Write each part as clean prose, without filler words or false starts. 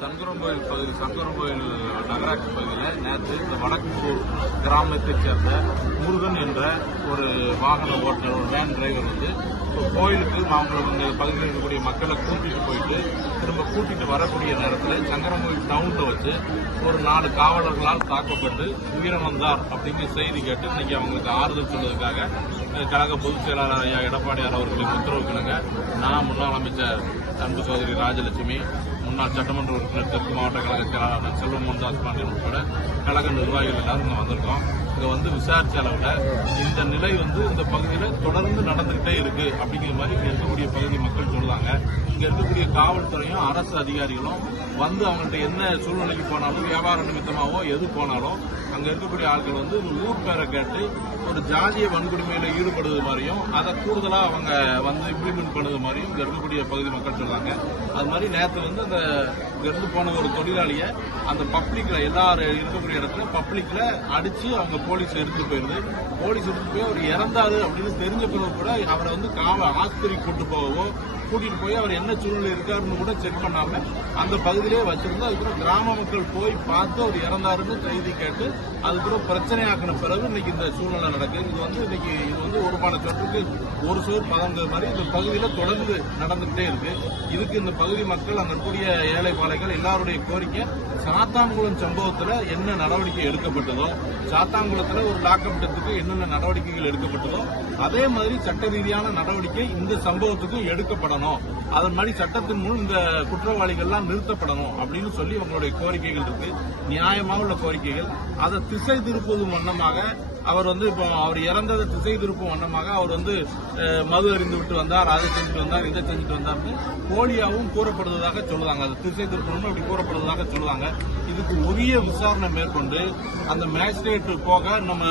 சங்கரங்கோயில் பகுதி சங்கரங்கோயில் நகராட்சி பகுதியில் நேற்று இந்த வடக்குப்பூர் கிராமத்தைச் சேர்ந்த முருகன் என்ற ஒரு வாகன ஓட்டுநர், ஒரு வேன் டிரைவர் கோயிலுக்கு அவங்களுக்கு இந்த பகுதியில் இருக்கக்கூடிய மக்களை கூட்டிட்டு போயிட்டு திரும்ப கூட்டிட்டு வரக்கூடிய நேரத்தில் சங்கரங்கோயில் டவுன்ல வச்சு ஒரு 4 காவலர்களால் தாக்கப்பட்டு உயிரிழந்தார் அப்படிங்கிற செய்தி கேட்டு இன்னைக்கு அவங்களுக்கு ஆறுதல் சொல்வதற்காக கழக பொதுச் செயலாளர் ஐயா எடப்பாடியார் அவர்களின் உத்தரவுக்கிணங்க நான் முன்னாள் அமைச்சர் அன்பு சகோதரி ராஜலட்சுமி, முன்னாள் சட்டமன்ற உறுப்பினர் தெற்கு மாவட்ட கழக செயலாளர் செல்வம் மோகன்தாஸ் பாண்டியன் உட்பட கழக நிர்வாகிகள் எல்லாரும் இங்க வந்திருக்கோம். இங்க விசாரிச்ச அளவில் இந்த நிலை இந்த பகுதியில் தொடர்ந்து நடந்துகிட்டே இருக்கு அப்படிங்கிற மாதிரி இங்க இருக்கக்கூடிய பகுதி மக்கள் சொல்றாங்க. இங்க இருக்கக்கூடிய காவல்துறையும் அரசு அதிகாரிகளும் அவங்கள்ட்ட என்ன சூழ்நிலைக்கு போனாலும் வியாபார நிமித்தமாவோ எது போனாலும் அங்க இருக்கக்கூடிய ஆட்கள் ஊர் பேரை கேட்டு ஒரு ஜாதிய வன்கொடுமையில ஈடுபடுவது மாதிரியும் அதை கூடுதலா அவங்க இம்ப்ளிமெண்ட் பண்ணது மாதிரியும் இங்க இருக்கக்கூடிய பகுதி மக்கள் சொல்றாங்க. அது மாதிரி நேற்று அந்த இங்கிருந்து போன ஒரு தொழிலாளிய அந்த பப்ளிக்ல எல்லாரும் இருக்கக்கூடிய இடத்துல பப்ளிக்ல அடிச்சு அவங்க போலீஸ் எடுத்துட்டு போயிருது. போலீஸ் எடுத்துட்டு போய் அவர் இறந்தாரு அப்படின்னு தெரிஞ்ச பிறகு கூட அவரை ஆஸ்பத்திரிக்கு கூட்டிட்டு போய் அவர் என்ன சூழ்நிலை இருக்காருன்னு கூட செக் பண்ணாம அந்த பகுதியிலே வச்சிருந்து அதுக்கப்புறம் கிராம மக்கள் போய் பார்த்து அவர் இறந்தாருன்னு செய்தி கேட்டு அதுக்கப்புறம் பிரச்சனையாக்கின பிறகு இன்னைக்கு இந்த சூழ்நிலை நடக்குது. இது ஒருமான சொற்றுக்கு ஒரு சோர் பதங்கிற மாதிரி இந்த பகுதியில தொடர்ந்து நடந்துகிட்டே இருக்கு. இதுக்கு இந்த பகுதி மக்கள் அங்க இருக்கக்கூடிய ஏழை பாளைகள் எல்லாருடைய கோரிக்கை, சாத்தான்குளம் சம்பவத்தில் என்ன நடவடிக்கை எடுக்கப்பட்டதோ, சாத்தான்குளத்தில் ஒரு லாக்அப் டெத்துக்கு என்னென்ன நடவடிக்கைகள் எடுக்கப்பட்டதோ அதே மாதிரி சட்ட ரீதியான நடவடிக்கை இந்த சம்பவத்துக்கும் எடுக்கப்படணும். அதன் மாதிரி சட்டத்தின் முன் இந்த குற்றவாளிகள்லாம் நிறுத்தப்படணும் அப்படின்னு சொல்லி உங்களுடைய கோரிக்கைகள் இருக்கு. நியாயமாக உள்ள கோரிக்கைகள். அதை திசை திருப்புவதும் வண்ணமாக அவர் இப்போ அவர் இறந்ததை திசை திருப்பும் வண்ணமாக அவர் மது அறிந்து விட்டு வந்தார், அதை செஞ்சுட்டு வந்தார், இதை செஞ்சுட்டு வந்தார்னு போலியாவும் கூறப்படுவதாக சொல்லுவாங்க. அது திசை திருப்பணும் அப்படி கூறப்படுவதாக சொல்லுவாங்க. இதுக்கு உரிய விசாரணை மேற்கொண்டு அந்த மேஜிஸ்ட்ரேட் போக நம்ம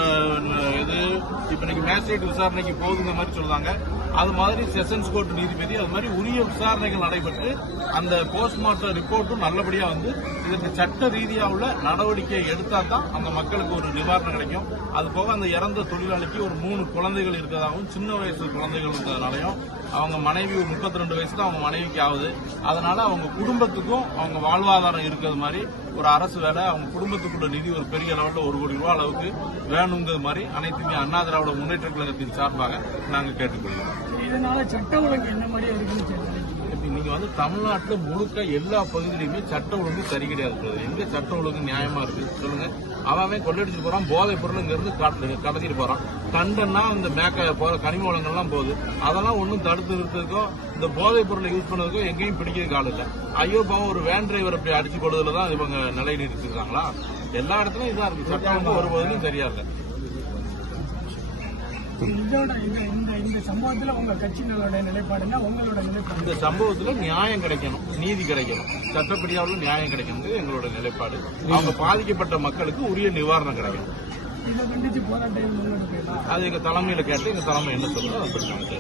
இன்னைக்கு மேஜிஸ்ட்ரேட் விசாரணைக்கு போகுதுங்கிற மாதிரி சொல்லுவாங்க. அது மாதிரி செஷன்ஸ் கோர்ட் நீதிபதி அது மாதிரி உரிய விசாரணைகள் நடைபெற்று அந்த போஸ்ட்மார்ட்டம் ரிப்போர்ட்டும் நல்லபடியா இதற்கு சட்ட ரீதியா உள்ள நடவடிக்கை எடுத்தா தான் அந்த மக்களுக்கு ஒரு நிவாரணம் கிடைக்கும். அது போக அந்த இறந்த தொழிலாளிக்கு ஒரு 3 குழந்தைகள் இருக்கிறதாகவும் சின்ன வயசு குழந்தைகள் இருக்கிறதுனாலையும் அவங்க மனைவி ஒரு 32 வயசு தான் அவங்க மனைவிக்கு ஆகுது. அதனால அவங்க குடும்பத்துக்கும் அவங்க வாழ்வாதாரம் இருக்கிறது மாதிரி ஒரு அரசு வேலை, அவங்க குடும்பத்துக்குள்ள நிதி ஒரு பெரிய லெவலில் 1 கோடி ரூபாய் அளவுக்கு வேணுங்கிறது மாதிரி அனைத்துமே அண்ணா திராவிட முன்னேற்ற கழகத்தின் சார்பாக நாங்கள் கேட்டுக்கொள்கிறோம். இதனால சட்ட ஒழுங்கு என்ன மாதிரி இருக்குன்னு நீங்க தமிழ்நாட்டில் முழுக்க எல்லா பகுதியிலுமே சட்ட ஒழுங்கு சரி கிடையாது. எங்க சட்ட ஒழுங்கு நியாயமா இருக்கு சொல்லுங்க? அவன் கொள்ளடிச்சு போறான், போதைப் பொருள் இங்க இருந்து கடத்திட்டு போறான். கண்டன்னா இந்த மேக்க போற கனிம வளங்கள்லாம் போகுது. அதெல்லாம் ஒன்னும் தடுத்து நிறுத்ததுக்கோ இந்த போதைப் பொருளை யூஸ் பண்ணதுக்கோ எங்கேயும் பிடிக்கிறதுக்கு ஆள் இல்லை. ஐயோ பாவம் ஒரு வேன் டிரைவர் அப்படி அடிச்சு கொடுறதுலதான் இவங்க நிலை நிறுத்திருக்காங்களா? எல்லா இடத்துலயும் இதான் இருக்கு. சட்டம் வந்து ஒரு பகுதியும் சரியா இல்லை. இந்த சம்பவத்துல உங்க கட்சிகளோட நிலைப்பாடுன்னா உங்களோட நிலைப்பாடு, இந்த சம்பவத்துல நியாயம் கிடைக்கணும், நீதி கிடைக்கணும், சட்டப்படியாவில் நியாயம் கிடைக்கணும் எங்களோட நிலைப்பாடு. அவங்க பாதிக்கப்பட்ட மக்களுக்கு உரிய நிவாரணம் கிடைக்கணும். இதை கண்டிச்சு போராட்டம் அது எங்க தலைமையில கேட்டு எங்க தலைமை என்ன சொல்றோம் அப்படி நாங்க